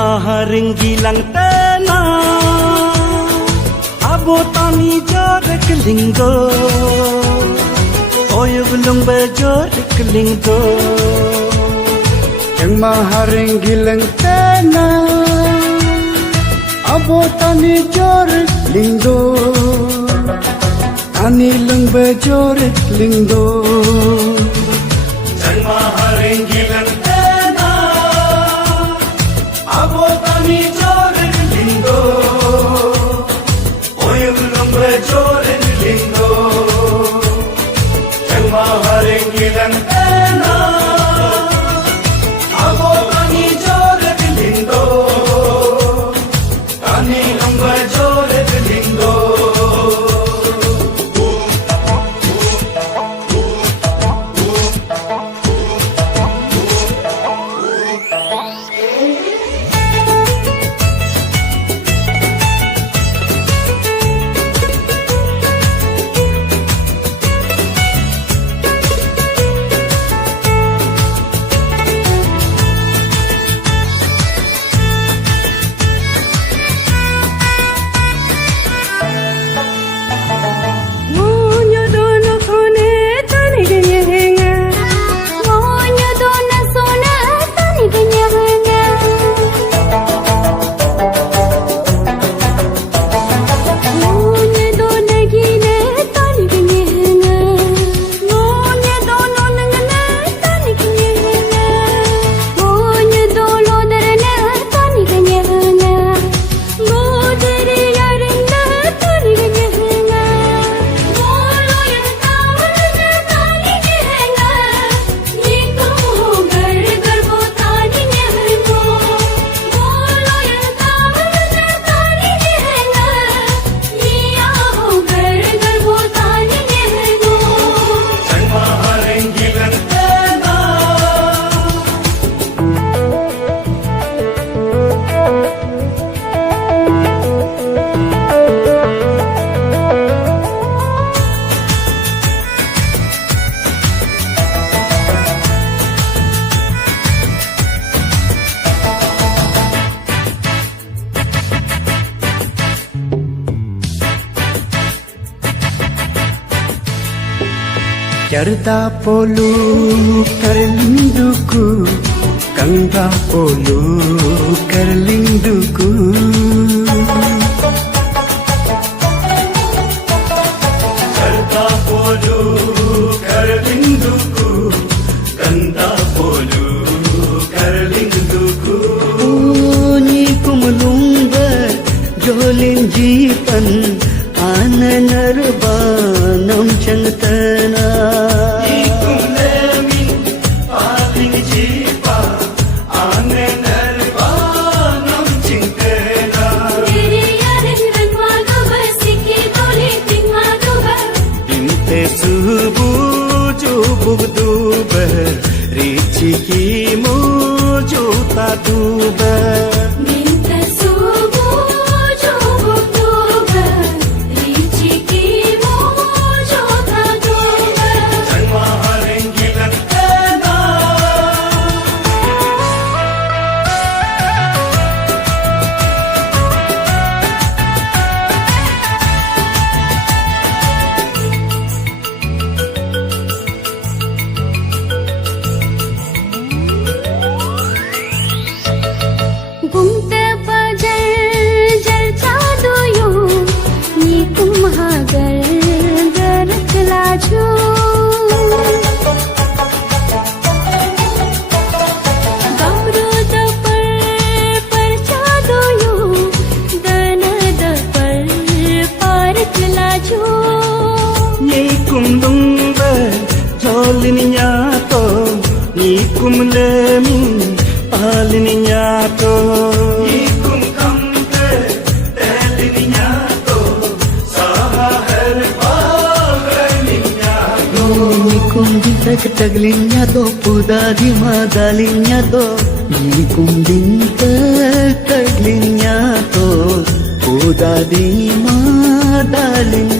maharing gilang tena abo tani jorek linggo oyo belum bejorek linggo yang maharing gilang tena abo tani jorek linggo tani leng bejorek linggo yang maharing gilang tena abo tani jorek linggo oyo belum bejorek linggo yang maharing gilang tena abo tani jorek linggo tani leng bejorek linggo Jarda polu kerlinduku Kangda polu kerlinduku Jarda polu kerlinduku Kangda polu kerlinduku Ni kumlumba jolin jipan Ananarbanam changtana Riciki mojo taduba minta subuh jubuk duba riciki mojo taduba dan maharing gilang tena Gumte bajar jar chadu yo ni kumhagar garak lajo gamru da par chadu yo dana da par lajo ni kumdumba jolininya to ni kumlemi palininya to ni kumkamte telininya to sahar palininya to Ni kumdintak taglinya do pudadi madalinya do Ni kumdintak taglinya do pudadi madalinya